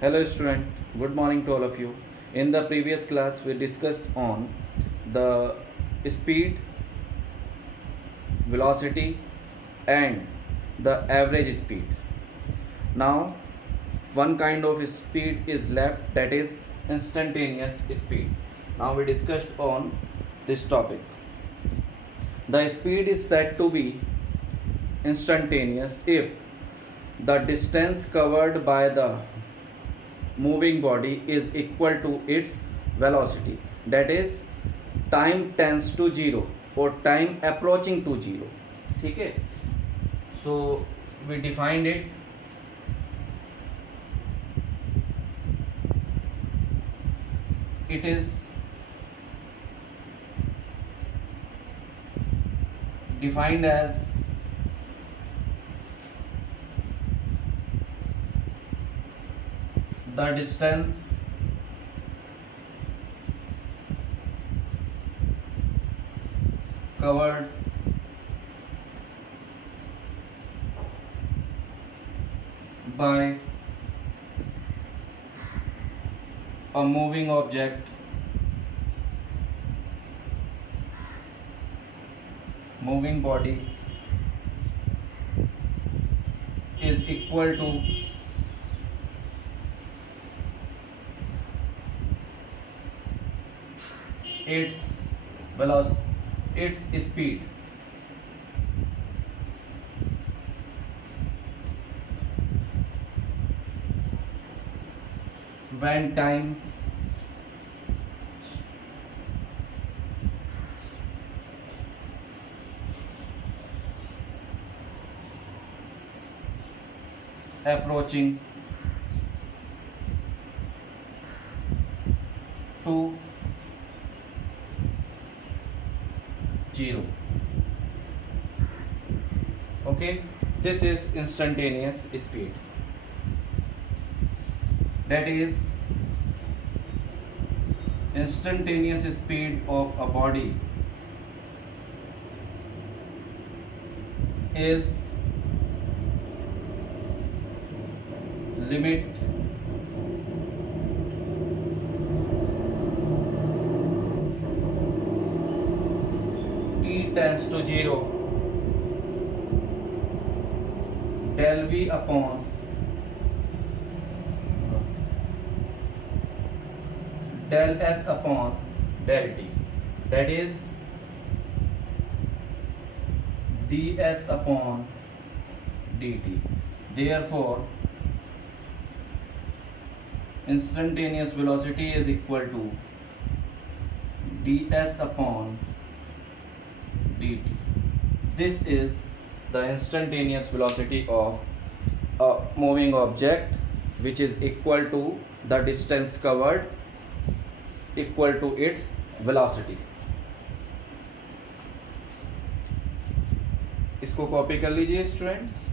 Hello student, good morning to all of you. In the previous class we discussed on the speed, velocity and the average speed. Now one kind of speed is left, that is instantaneous speed. Now we discussed on this topic. The speed is said to be instantaneous if the distance covered by the moving body is equal to its velocity, that is time tends to 0 or time approaching to 0. Okay, so we defined it. It is defined as the distance covered by a moving object moving body is equal to its velocity, its speed. When time approaching to 0. Okay, this is instantaneous speed. That is instantaneous speed of a body is limit t tends to 0 del v upon del s upon del t, that is ds upon dt. Therefore instantaneous velocity is equal to ds upon dt. This is the instantaneous velocity of a moving object, which is equal to the distance covered equal to its velocity. इसको copy कर लीजिए students.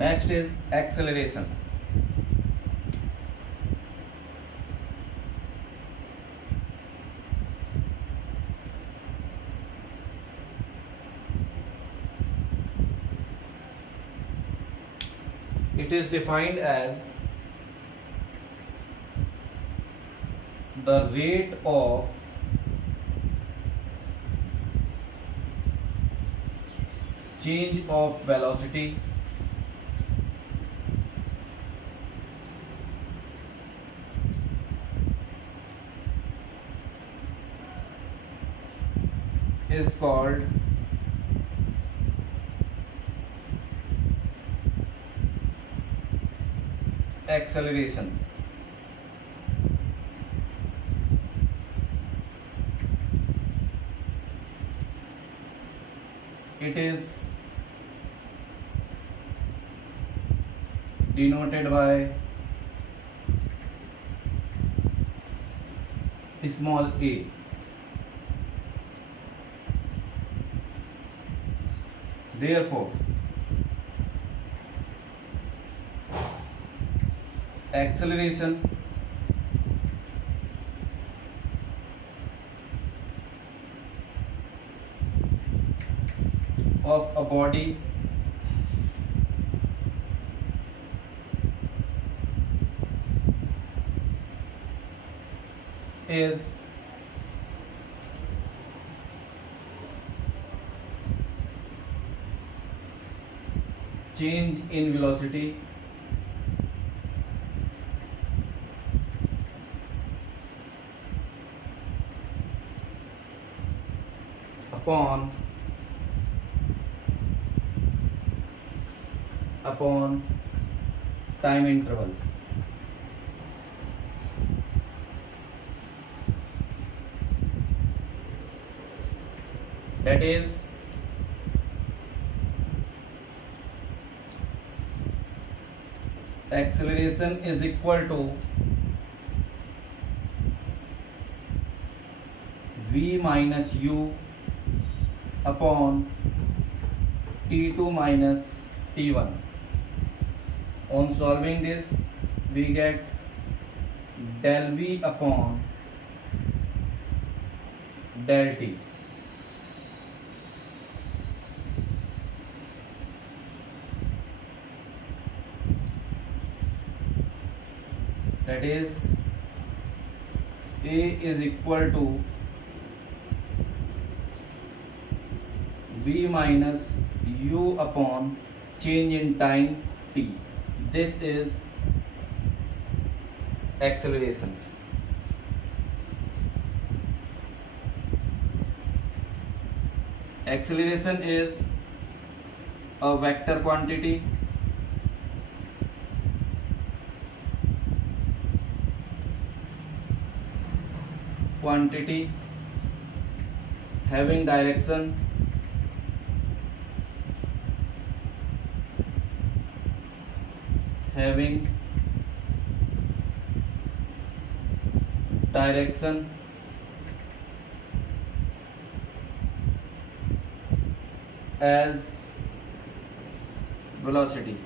Next is acceleration. It is defined as the rate of change of velocity is called acceleration. It is denoted by small a. Therefore, acceleration of a body is change in velocity upon time interval. That is acceleration is equal to v minus u upon t2 minus t1. On solving this, we get del v upon del t. That is A is equal to v minus u upon change in time t. This is acceleration. Acceleration is a vector quantity having direction as velocity.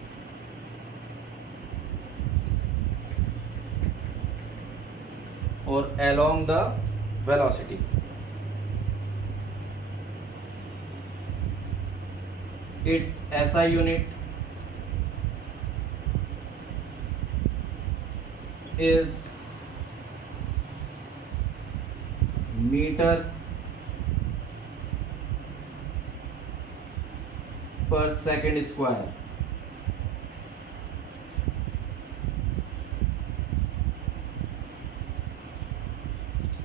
Or along the velocity. Its SI unit is meter per second square.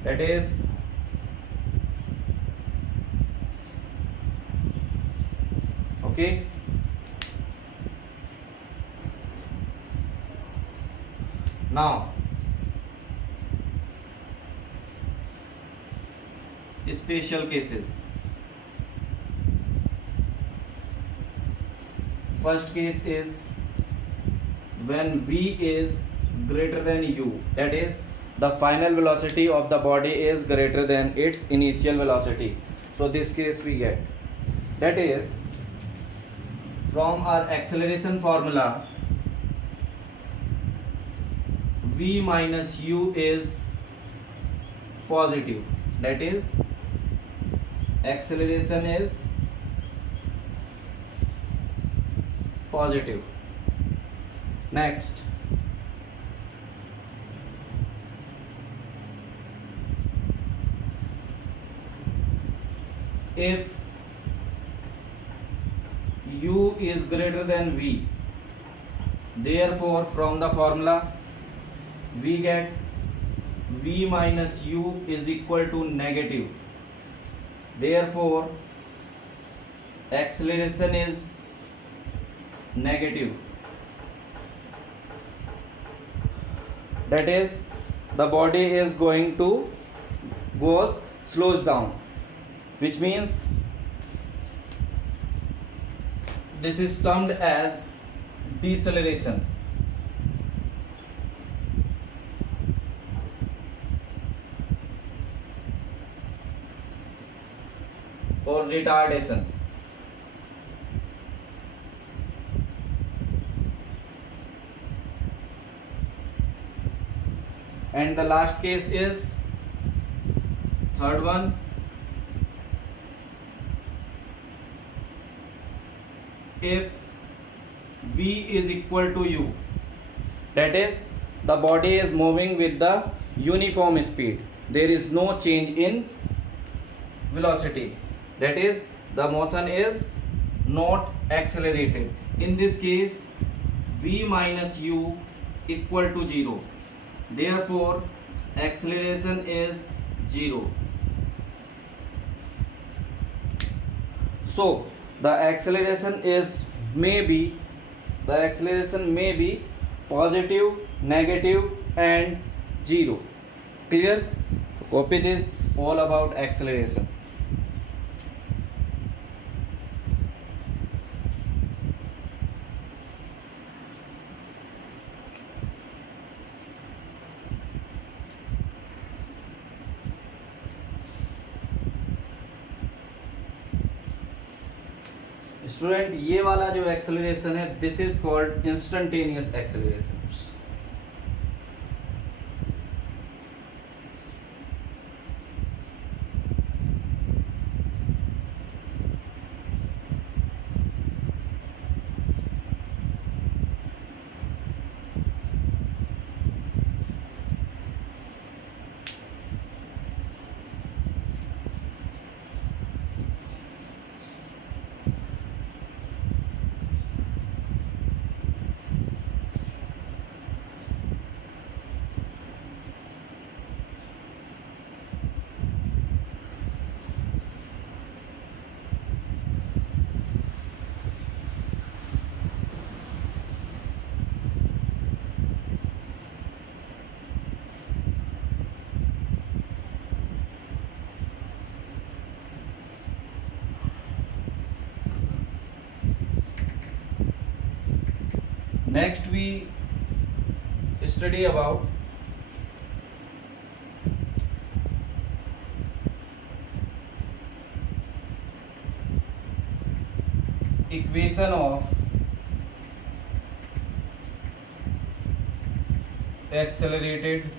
That is okay. Now special cases. First case is when v is greater than u, that is the final velocity of the body is greater than its initial velocity. So this case we get, that is from our acceleration formula, v minus u is positive, that is acceleration is positive. Next, if u is greater than v, therefore from the formula we get v minus u is equal to negative. Therefore acceleration is negative. That is the body is going to slows down, which means this is termed as deceleration. retardation. And the last case is third one, if v is equal to u, that is the body is moving with the uniform speed, there is no change in velocity, that is the motion is not accelerated. In this case v minus u equal to 0, therefore acceleration is 0. So the acceleration may be positive, negative and 0. Clear? Copy this, all about acceleration. Student ये वाला जो acceleration है, this is called instantaneous acceleration. Next we study about equation of accelerated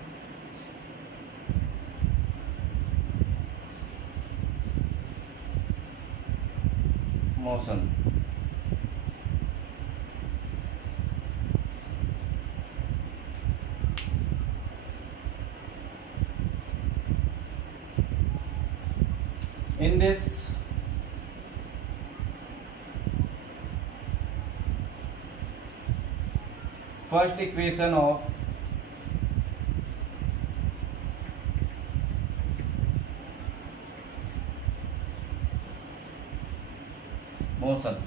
motion. In this first equation of motion,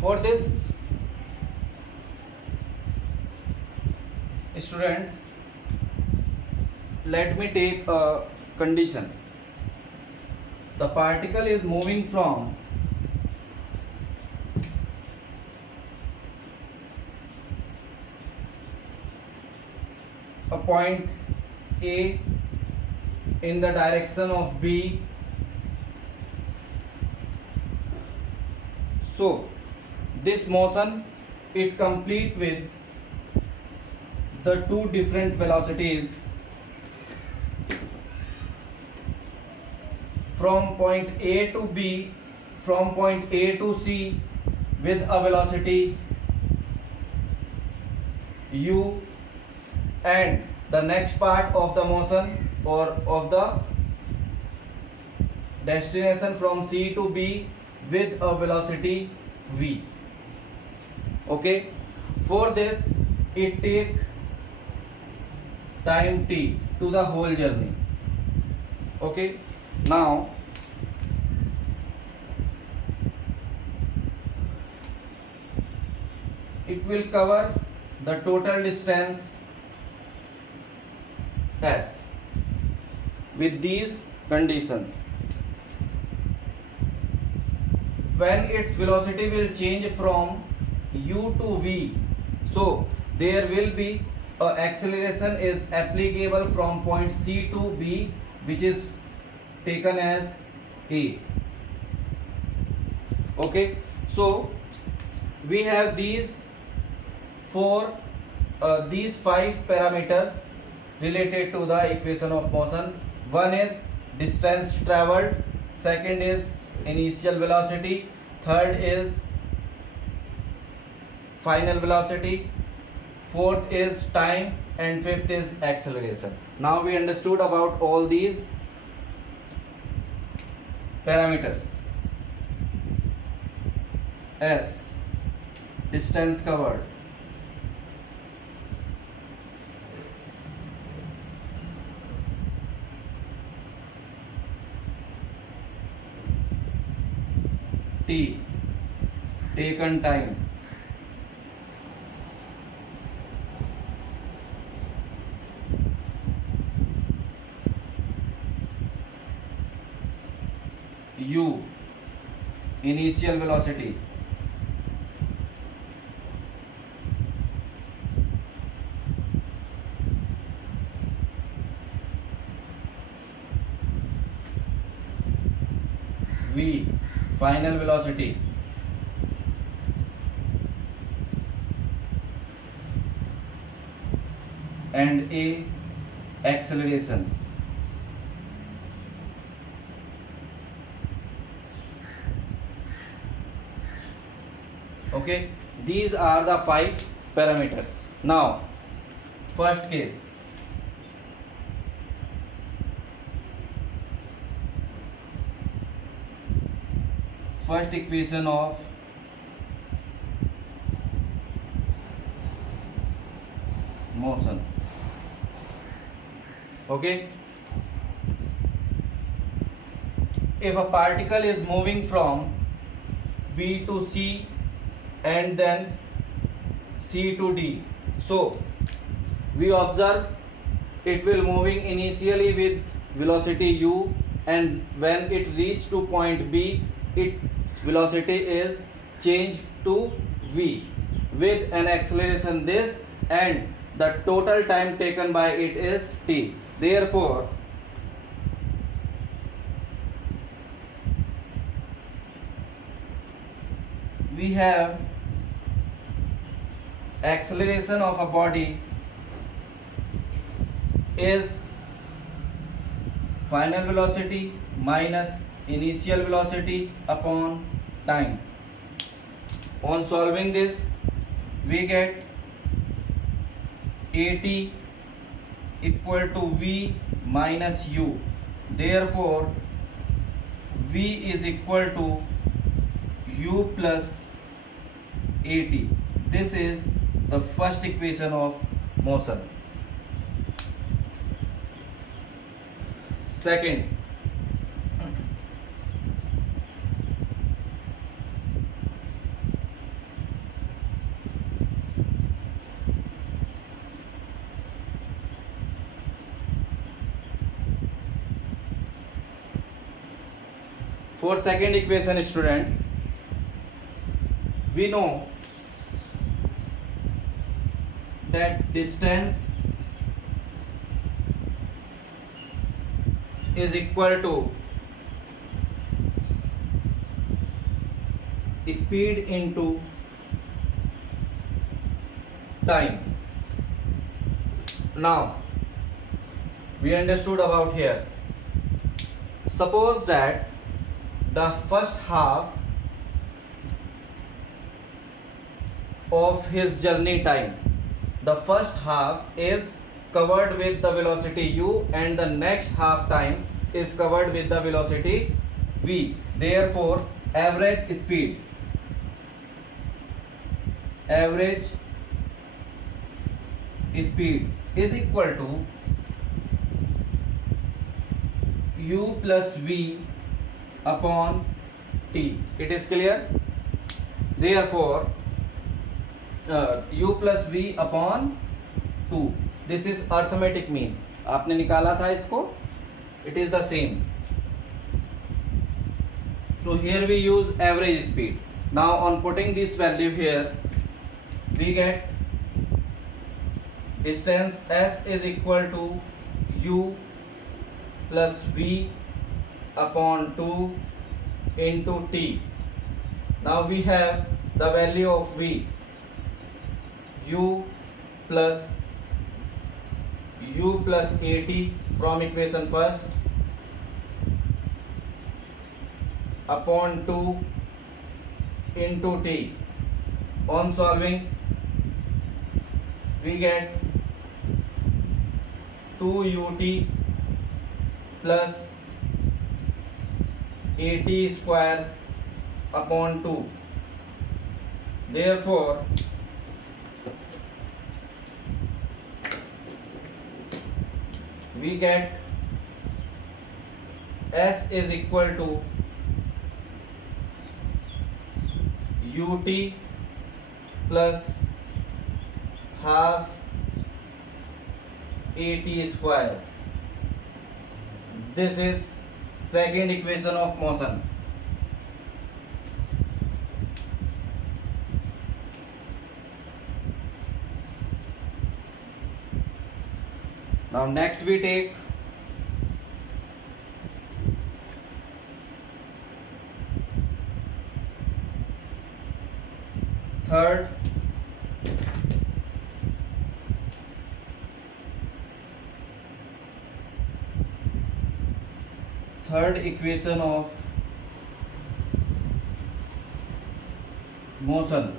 for this students, let me take a condition. The particle is moving from a point A in the direction of B. So this motion, it complete with the two different velocities from point A to B, from point A to C with a velocity u, and the next part of the motion or of the destination from C to B with a velocity v. Okay, for this it take time t to the whole journey. Okay, now it will cover the total distance s with these conditions. When its velocity will change from u to v, so there will be a acceleration is applicable from point C to B, which is taken as A. Okay, so we have these five parameters related to the equation of motion. One is distance traveled, second is initial velocity, third is final velocity, fourth is time, and fifth is acceleration. Now we understood about all these parameters. S, distance covered. T, taken time. U, initial velocity. V, final velocity. And A, acceleration. Okay, these are the five parameters. Now, first case. First equation of motion. Okay, if a particle is moving from B to C and then C to D, so we observe it will moving initially with velocity u, and when it reach to point B, its velocity is changed to v with an acceleration this, and the total time taken by it is t. Therefore, we have acceleration of a body is final velocity minus initial velocity upon time. On solving this, we get at equal to v minus u. Therefore, v is equal to u plus at. This is the first equation of motion. Second, for second equation, students, we know that distance is equal to speed into time. Now, we understood about here. Suppose that the first half of his journey time, the first half is covered with the velocity u, and the next half time is covered with the velocity v. Therefore, average speed is equal to u plus v upon t. It is clear? Therefore, u plus v upon 2. This is arithmetic mean. आपने निकाला था इसको. It is the same. So here we use average speed. Now on putting this value here, we get distance s is equal to u plus v upon 2 into t. Now we have the value of v, u plus at from equation first upon 2 into t. On solving, we get 2ut plus at square upon 2. Therefore, we get s is equal to ut plus half at square. This is second equation of motion. Now next we take third equation of motion.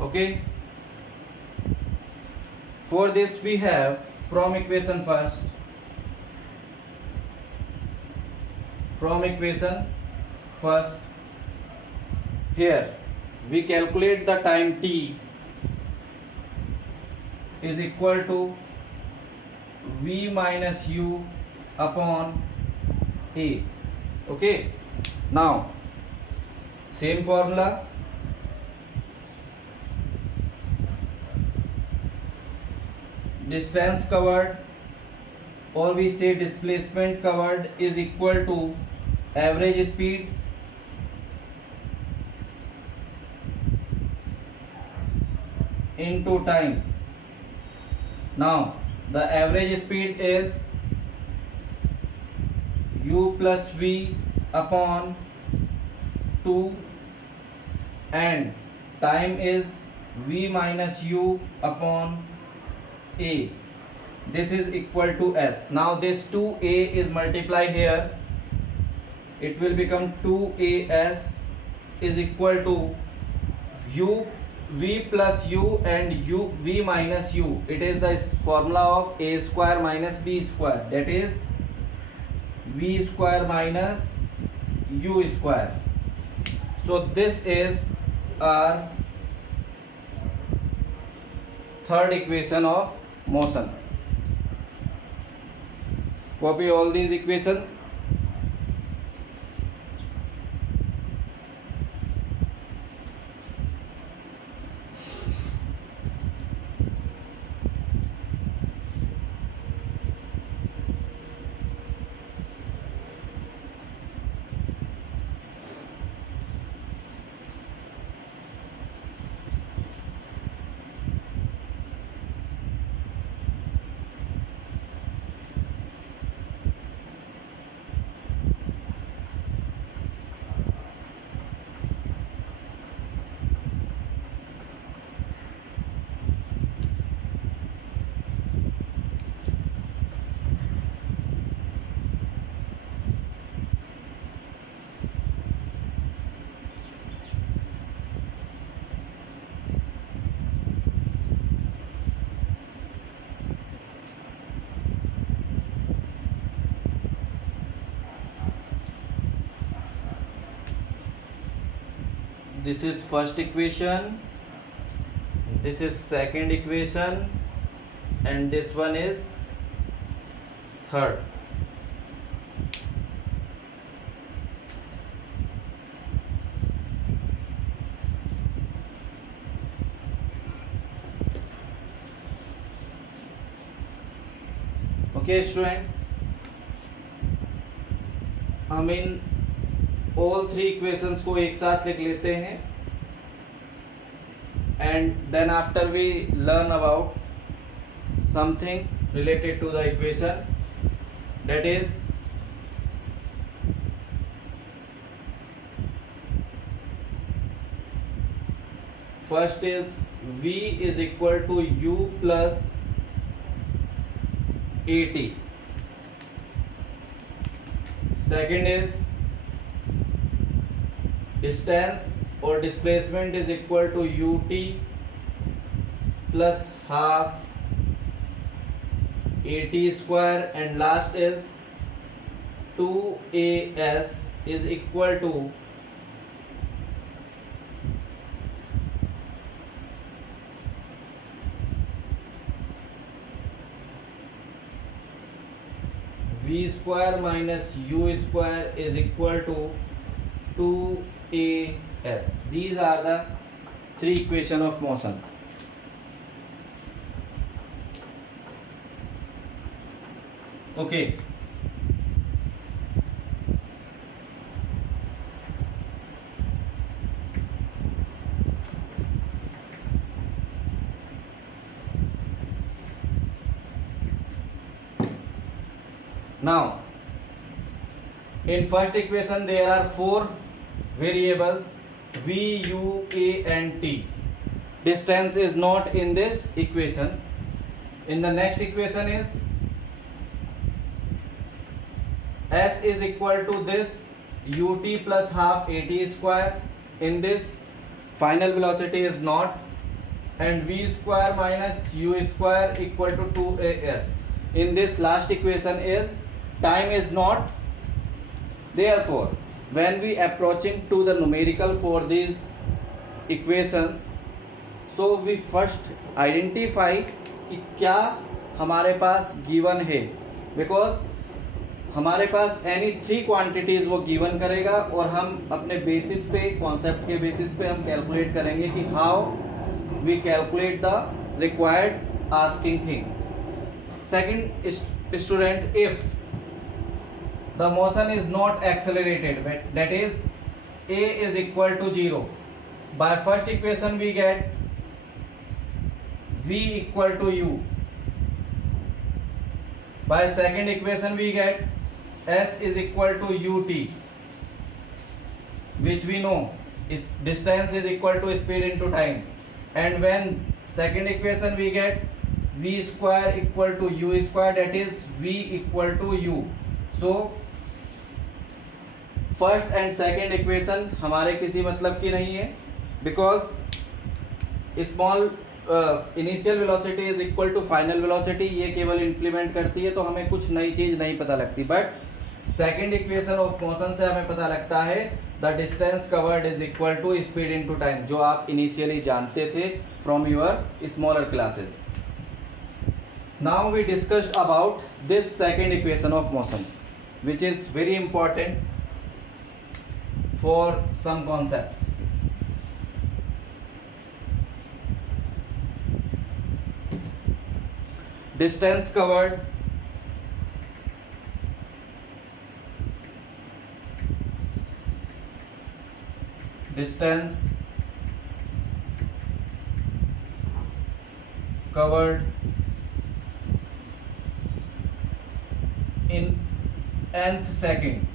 Okay, for this we have from equation first, here we calculate the time t is equal to v minus u upon a. Okay, now same formula, distance covered or we say displacement covered is equal to average speed into time. Now the average speed is u plus v upon 2 and time is v minus u upon a. This is equal to s. Now this 2a is multiplied here, it will become 2as is equal to u v plus u and u v minus u. It is the formula of a square minus b square, that is v square minus u square. So this is our third equation of motion. Copy all these equations. This is first equation, this is second equation, and this one is third. Okay, student. हम इन all three equations को एक साथ लिख लेते हैं, and then after we learn about something related to the equation, that is first is V is equal to U plus AT. Second is distance or displacement is equal to UT plus half AT square, and last is 2AS is equal to V square minus U square is equal to 2AS. These are the three equations of motion. Okay. Now, in first equation there are four variables V, U, A and T. Distance is not in this equation. In the next equation is S is equal to this UT plus half AT square. In this final velocity is not, and V square minus U square equal to 2AS. In this last equation is time is not. Therefore, when we approaching to the numerical for these equations, so we first identify कि क्या हमारे पास given है, because हमारे पास any three quantities वो given करेगा और हम अपने बेसिस पे, कॉन्सेप्ट के बेसिस पे हम कैलकुलेट करेंगे कि how we calculate the required asking thing. Second student, if the motion is not accelerated, that is a is equal to 0, by first equation we get v equal to u, by second equation we get S is equal to UT, which we know is distance is equal to speed into time, and when second equation we get V square equal to U square, that is V equal to U. So first and second equation हमारे किसी मतलब की नहीं है, because small initial velocity is equal to final velocity, ये केवल implement करती है तो हमें कुछ नई चीज नहीं पता लगती. But second equation of motion से हमें पता लगता है the distance covered is equal to speed into time, जो आप इनिशियली जानते थे from your smaller classes. Now we discussed about this second equation of motion which is very important for some concepts. Distance covered in nth second.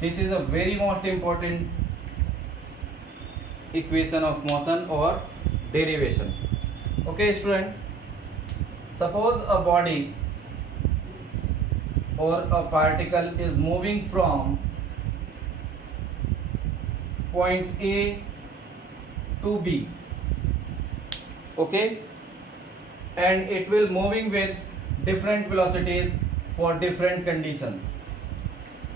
This is a very most important equation of motion or derivation. Okay student, suppose a body or a particle is moving from point A to B, okay, and it will moving with different velocities for different conditions.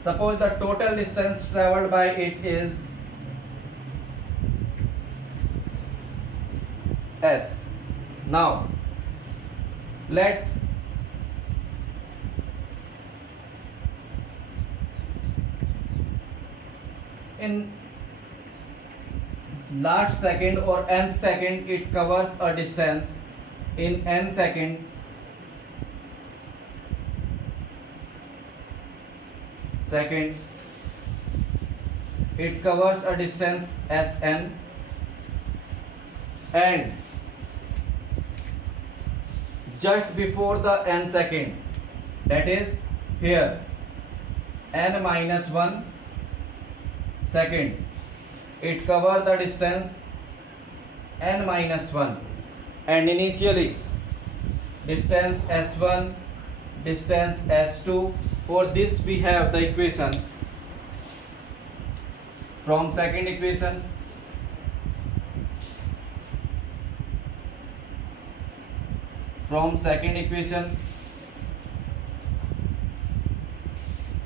Suppose the total distance traveled by it is S. Now let in last second or nth second it covers a distance in n second it covers a distance Sn, and just before the n second, that is here n minus 1 seconds, it covers the distance n minus 1, and initially distance s1, distance s2. For this we have the equation from second equation.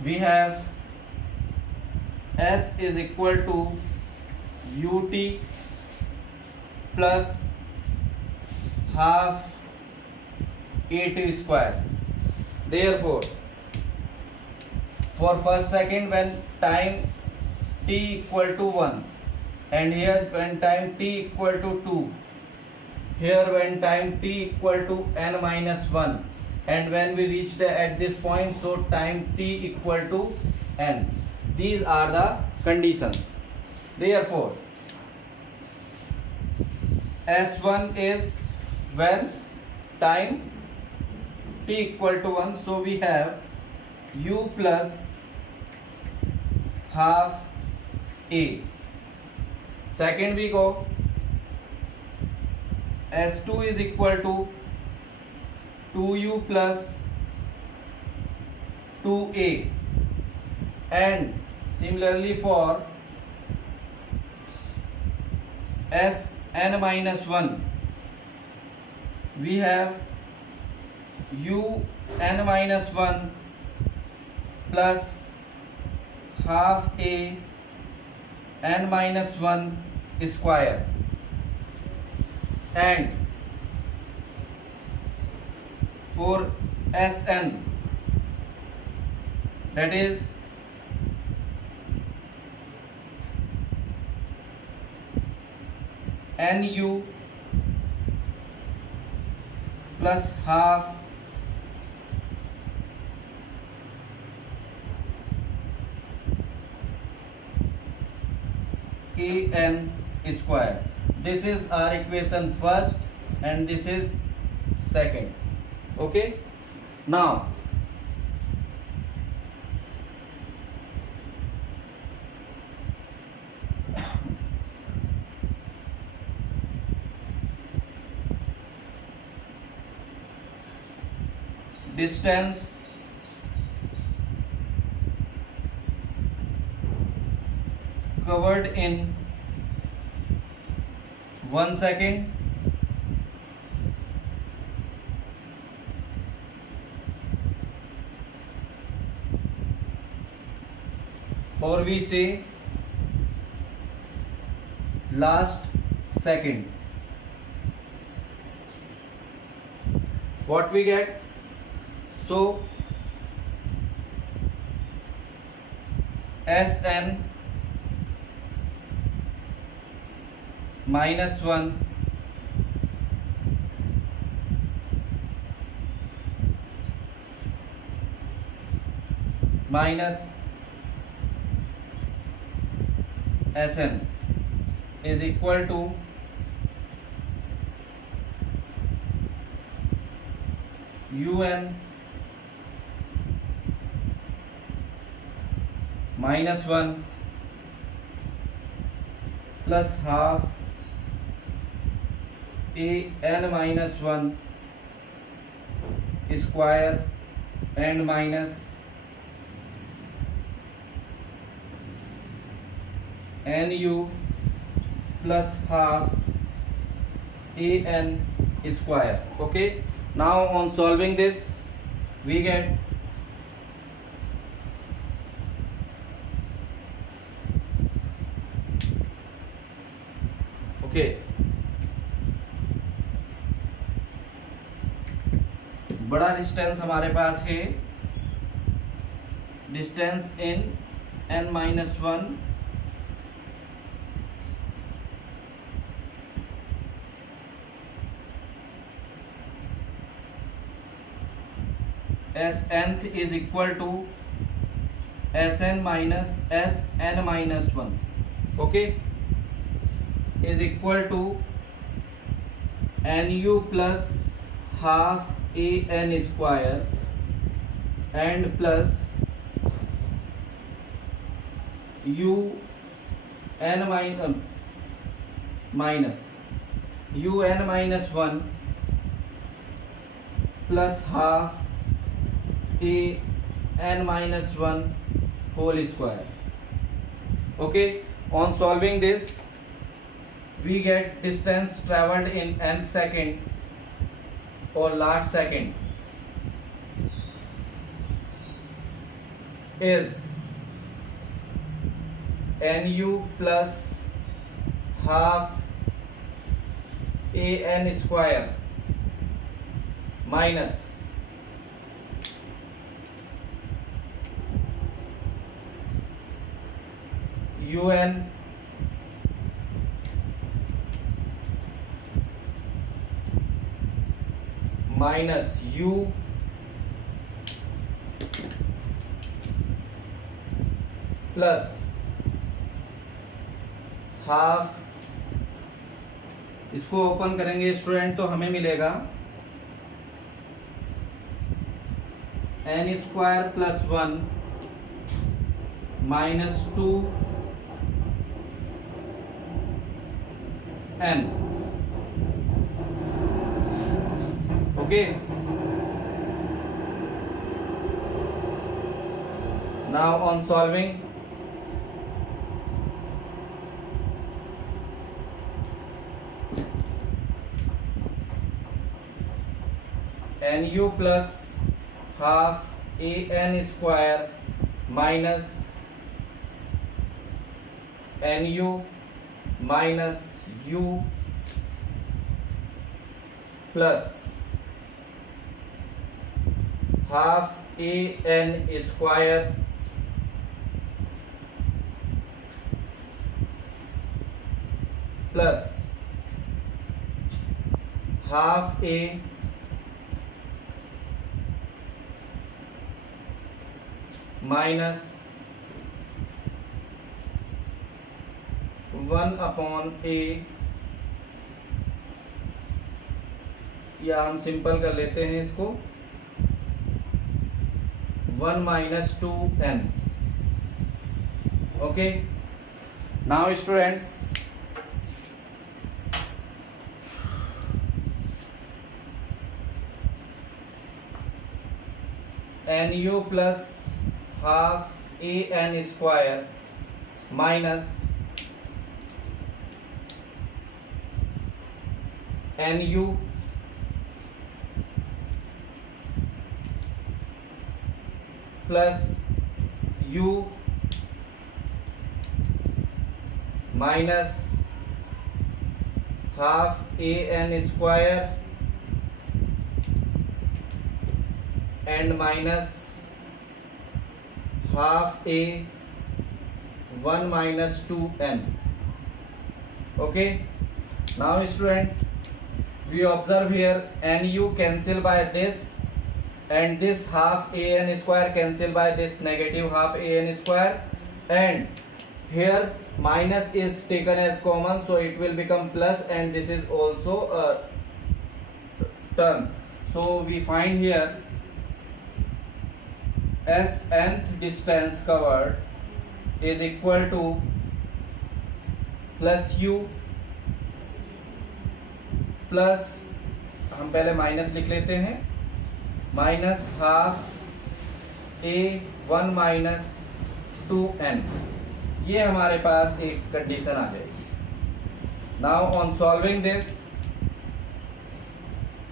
We have S is equal to ut plus half at square. Therefore, for first second when time t equal to 1, and here when time t equal to 2, here when time t equal to n minus 1, and when we reach at this point, so time t equal to n. These are the conditions. Therefore, S1 is when time t equal to 1, so we have u plus half a. Second we go, S2 is equal to 2u plus 2a, and similarly for Sn minus 1 we have u n minus 1 plus half a n minus 1 square, and for Sn, that is nu plus half an square. This is our equation first and this is second. Okay, now distance covered in 1 second or we say last second. What we get? So Sn minus 1 minus Sn is equal to un minus 1 plus half a n minus 1 square and minus nu plus half a n square. Okay, now on solving this we get okay, बड़ा distance हमारे पास है, distance in n-1 S nth is equal to Sn minus Sn minus 1, okay, is equal to Nu plus half An square and plus Un minus Un minus 1 plus half An minus 1 whole square. Okay, on solving this we get distance traveled in nth second or last second is Nu plus half An square minus Un minus U plus half, इसको open करेंगे student तो हमें मिलेगा n square plus 1 minus 2 n, okay. Now on solving Nu plus half An square minus Nu minus U plus half An square plus half A minus 1 upon A, या हम simple कर लेते हैं इसको 1 minus 2n, okay. Now students Nu plus half An square minus Nu plus U minus half An square and minus half A 1 minus 2n, okay. Now student we observe here Nu cancel by this and this half An square cancel by this negative half An square, and here minus is taken as common, so it will become plus, and this is also a term. So we find here as nth distance covered is equal to plus U plus, हम पहले minus लिख लेते हैं, minus half ए 1 minus 2n, ये हमारे पास एक condition आ जाएगी. Now on solving this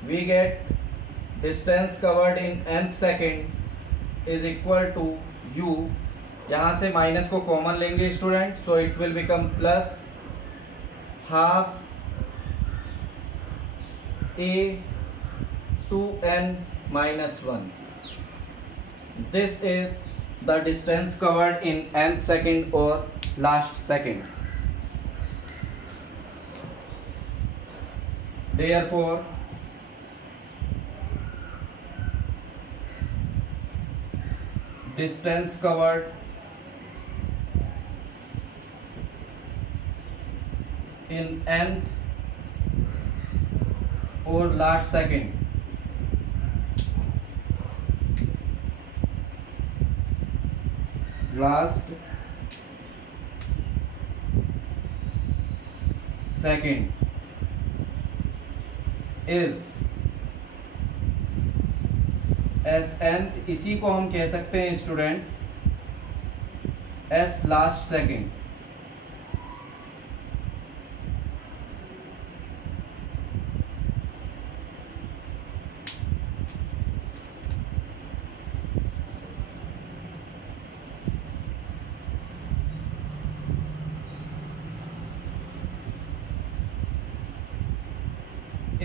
we get distance covered in nth second is equal to u. यहाँ से माइनस को कॉमन लेंगे student, so it will become plus half a 2n minus 1. This is the distance covered in nth second or last second. Therefore distance covered in nth or last second. Last second is S nth, इसी को हम कह सकते हैं students S last second.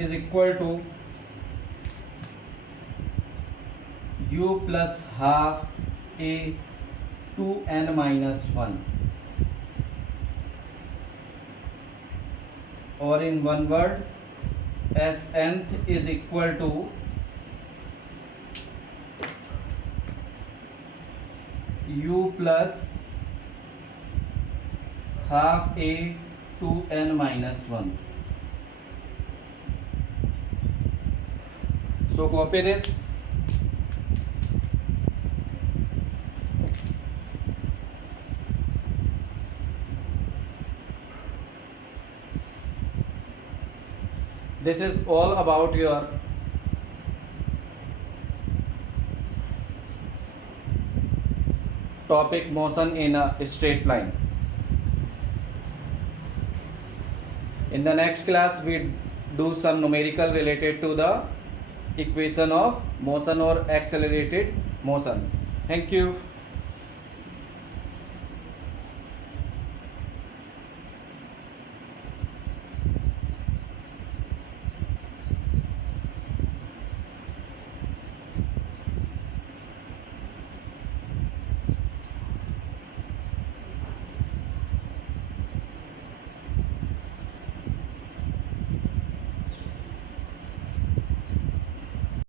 is equal to u plus half a 2n minus 1, or in one word s nth is equal to u plus half a 2n minus 1. So copy this. This is all about your topic motion in a straight line. In the next class we do some numerical related to the equation of motion or accelerated motion. Thank you.